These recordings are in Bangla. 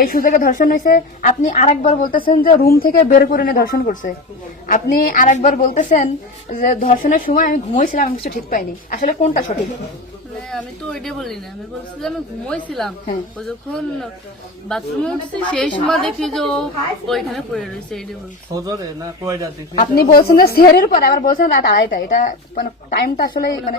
এই সুযোগে ধর্ষণ হয়েছে আপনি আরেকবার বলতেছেন যে রুম থেকে বের করে নিয়ে ধর্ষণ করছে আপনি আরেকবার বলতেছেন যে ধর্ষণের সময় আমি ঘুমোইছিলাম আমি কিছু ঠিক পাইনি আসলে কোনটা সঠিক মানে আমি তো ওইটাই বলি না আমি বলছিলাম আমি ঘুমোইছিলাম হ্যাঁ। ও যখন বাথরুমে উঠছি সেই সময় দেখি যে ওইখানে পড়ে রয়েছে আপনি বলছেন যে সেহেরের পরে আবার বলছেন রাত আড়াইটা এটা মানে টাইমটা আসলে মানে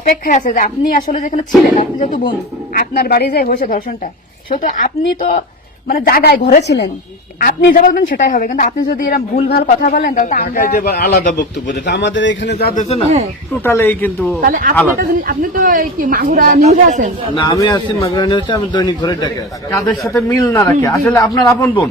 অপেক্ষায় আছে যে আপনি আসলে যেখানে ছিলেন আপনি যেহেতু বোন আপনার বাড়ি যায় হয়েছে ধর্ষণটা সেহেতু আপনি তো মানে জায়গায় ঘরে ছিলেন আপনি যা বলবেন সেটাই হবে কিন্তু আপনি যদি এরকম ভুল ভাল কথা বলেন তাহলে আলাদা বক্তব্য আমাদের এখানে যা দেখছে না টোটাল হ্যাঁ। এই কিন্তু আপনি তো কি মাগুরা নিউজ আছেন না আমি আছি মাগুরা নিউজ আমি দৈনিক ঘরে ডাকে তাদের সাথে মিল না রাখে আসলে আপনার আপন বোন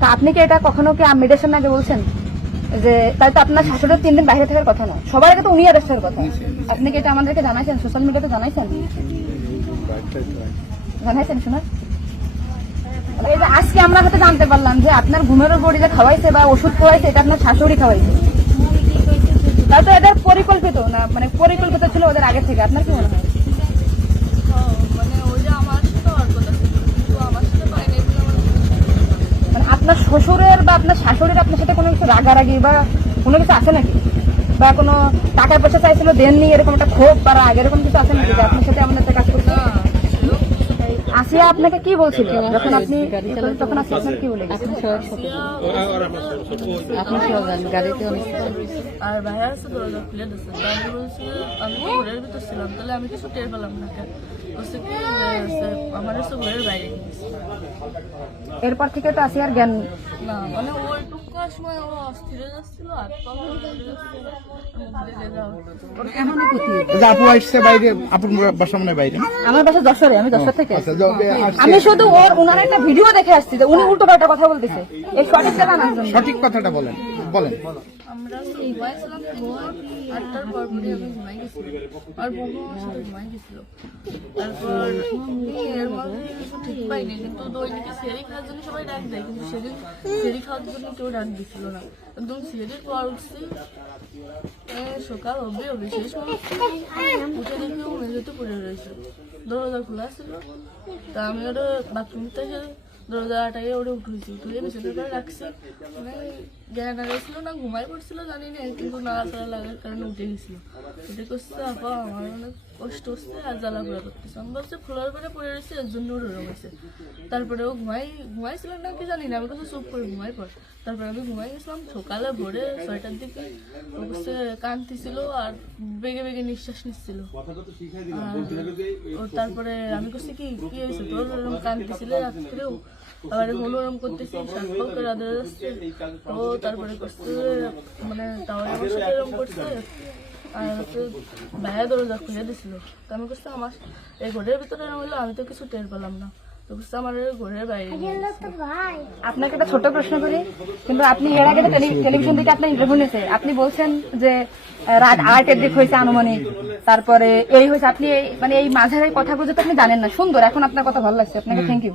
তা আপনি কি এটা কখনো কি মেডের আগে বলছেন যে তাই তো আপনার শাশুড়ির তিন দিন বাইরে থাকার কথা নয় সবার আগে তো উনি আর হওয়ার কথা আপনি কি এটা আমাদেরকে জানাইছেন সোশ্যাল মিডিয়াতে জানাইছেন জানাইছেন শোনা আজকে আমরা হয়তো জানতে পারলাম যে আপনার ঘুমের গড়ি যে খাওয়াইছে বা ওষুধ খাওয়াইছে এটা আপনার শাশুড়ি খাওয়াইছে তাই তো এদের পরিকল্পিত না মানে পরিকল্পিত ছিল ওদের আগে থেকে আপনার কি মনে হয় আপনার শ্বশুরের বা আপনার শাশুড়ির আপনার সাথে কোনো কিছু রাগারাগি বা কোনো কিছু আছে নাকি বা কোনো টাকা পয়সা চাইছিল দেননি এরকম একটা ক্ষোভ বা রাগ এরকম কিছু আছে নাকি আপনার সাথে আমাদের কাজ করতে আসিয়া আপনাকে কি বলছিল যখন আপনি তখন আসিয়া কি বলে আপনি গাড়িতে অনেক আর ঘরের ভিতর ছিলাম তাহলে আমি কিছু টের পেলাম না কেন এরপর থেকে তো আসি আর জ্ঞান মানে আচ্ছা, বাইরে আমার আমি থেকে আচ্ছা, আমি শুধু ওর একটা ভিডিও দেখে আসছি যে উনি উল্টো কথা বলতেছে সঠিক কথাটা বলেন বলেন আমরা আটটার পর পরে আমি ঘুমাই গেছিলাম আর ঘুমাই তারপর ঠিক পাইনি কিন্তু খাওয়ার জন্য সবাই ডাক কিন্তু সেদিন খাওয়ার জন্য না একদম উঠছি সকাল হবে হবে শেষ উঠে দেখি মেঝেতে পড়ে রয়েছে দরজা খোলা ছিল তা আমি ওটা বাথরুমটা দরজাটাই ওরে উঠেছি উঠে বিছানা করে রাখছি মানে জ্ঞান আগেছিল না ঘুমাই পড়ছিল জানি না কিন্তু না নাড়াচাড়া লাগার কারণে উঠে গেছিল উঠে করছে আপা আমার অনেক কষ্ট হচ্ছে আর জ্বালা পোড়া করতেছে আমি বলছি ফোলার পরে পড়ে রয়েছে এর জন্য ওরম হয়েছে তারপরে ও ঘুমাই ঘুমাইছিল না কি জানি না আমি কাছে চুপ করে ঘুমাই পর তারপরে আমি ঘুমাই গেছিলাম সকালে ভোরে ছয়টার দিকে ও হচ্ছে কাঁদতেছিল আর বেগে বেগে নিঃশ্বাস নিচ্ছিল তারপরে আমি করছি কি কি হয়েছে তোর কাঁদতেছিল রাত্রেও আবার হলোরম করতেছি ও তারপরে মানে আর বাইরে খুলে দিছিল আমি আমার এই ঘরের ভিতরে হলো আমি তো কিছু টের পেলাম না আপনাকে একটা ছোট প্রশ্ন করি কিন্তু আপনি এর আগে টেলিভিশন থেকে আপনার ইন্টারভিউ নিয়েছে আপনি বলছেন যে রাত আড়াইটের দিক হয়েছে আনুমানিক তারপরে এই হয়েছে আপনি মানে এই কথা কথাগুলো তো আপনি জানেন না সুন্দর এখন আপনার কথা ভালো লাগছে আপনাকে থ্যাংক ইউ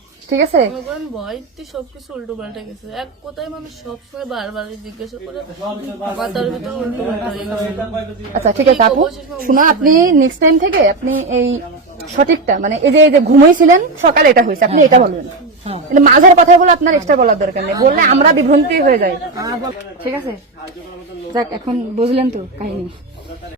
ঠিক আছে সবকিছু গেছে এক কোথায় বারবার আচ্ছা ঠিক আছে আপু শোনো আপনি নেক্সট টাইম থেকে আপনি এই সঠিকটা মানে এই যে এই যে ঘুমাইছিলেন সকালে এটা হয়েছে আপনি এটা বলবেন কিন্তু মাঝের কথা বলে আপনার এক্সট্রা বলার দরকার নেই বললে আমরা বিভ্রান্তি হয়ে যাই হ্যাঁ, ঠিক আছে যাক এখন বুঝলেন তো কাহিনী